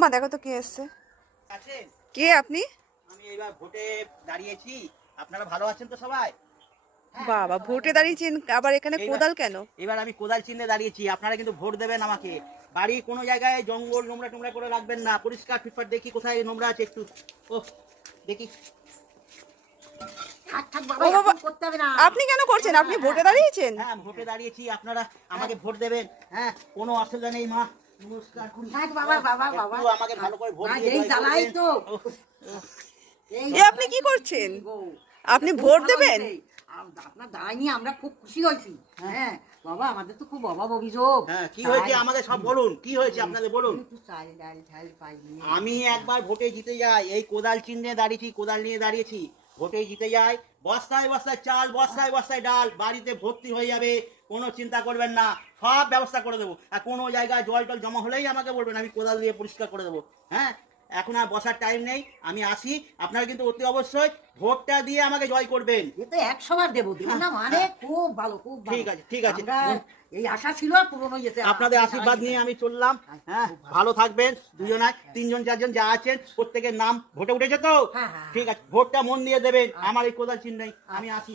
মা দেখো তো কে এসছে। আছেন? কে আপনি? আমি এবার ভোটে দাঁড়িয়েছি। আপনারা ভালো আছেন তো সবাই? বাবা ভোটে দাঁড়িয়েছেন, আবার এখানে কোদাল কেন? এবার আমি কোদাল চিহ্নে দাঁড়িয়েছি। আপনারা কিন্তু ভোট দেবেন আমাকে। বাড়ি কোনো জায়গায় জঙ্গল নোংরা টোংরা করে রাখবেন না। পরিষ্কার ফিটফাট দেখি কোথায় নোংরা আছে একটু। ও দেখি। ও বাবা, আপনি কেন করছেন? আপনি ভোটে দাঁড়িয়েছেন? হ্যাঁ ভোটে দাঁড়িয়েছি, আপনারা আমাকে ভোট দেবেন। হ্যাঁ কোনো অসুবিধা নেই মা। নমস্কার করি। একটু আমাকে ভালো করে ভোট দিয়ে জয় করবেন। এ আপনি কি করছেন? আপনি ভোট দেবেন? আপনার দাঁড়াইনি আমরা খুব খুশি হয়েছি। হ্যাঁ বাবা, আমাদের তো খুব অভাব অভিযোগ। হ্যাঁ কি হয়েছে আমাকে সব বলুন, কি হয়েছে আপনাদের বলুন। একটু চাল ডাল ঝাল পাইনি। আমি একবার ভোটে জিতে যাই, এই কোদাল চিহ্নে দাঁড়িয়েছি, কোদাল নিয়ে দাঁড়িয়েছি। ভোটে জিতে যাই, বস্তায় বস্তায় চাল, বস্তায় বস্তায় ডাল বাড়িতে ভর্তি হয়ে যাবে। কোনো চিন্তা করবেন না, সব ব্যবস্থা করে দেবো। আর কোনো জায়গায় জল টল জমা হলেই আমাকে বলবেন, আমি কোদাল দিয়ে পরিষ্কার করে দেবো। হ্যাঁ এখন আর বসার টাইম নেই, আমি আসি। আপনারা কিন্তু অতি অবশ্যই ভোটটা দিয়ে আমাকে জয় করবেন। এ তো 100 বার দেবো, দেবো না মানে? খুব ভালো, খুব ভালো। ঠিক আছে, ঠিক আছে। আমরা এই আশা ছিল, পূরণ হয়ে গেছে। আপনাদের আশীর্বাদ নিয়ে আমি চললাম। হ্যাঁ ভালো থাকবেন দুজনায়, তিনজন চারজন যা আছেন প্রত্যেকের নাম ভোটে উঠেছে তো? হ্যাঁ, হ্যাঁ। ঠিক আছে, ভোটটা মন দিয়ে দেবেন আমার এই কোদাল চিহ্নেই। আমি আসি।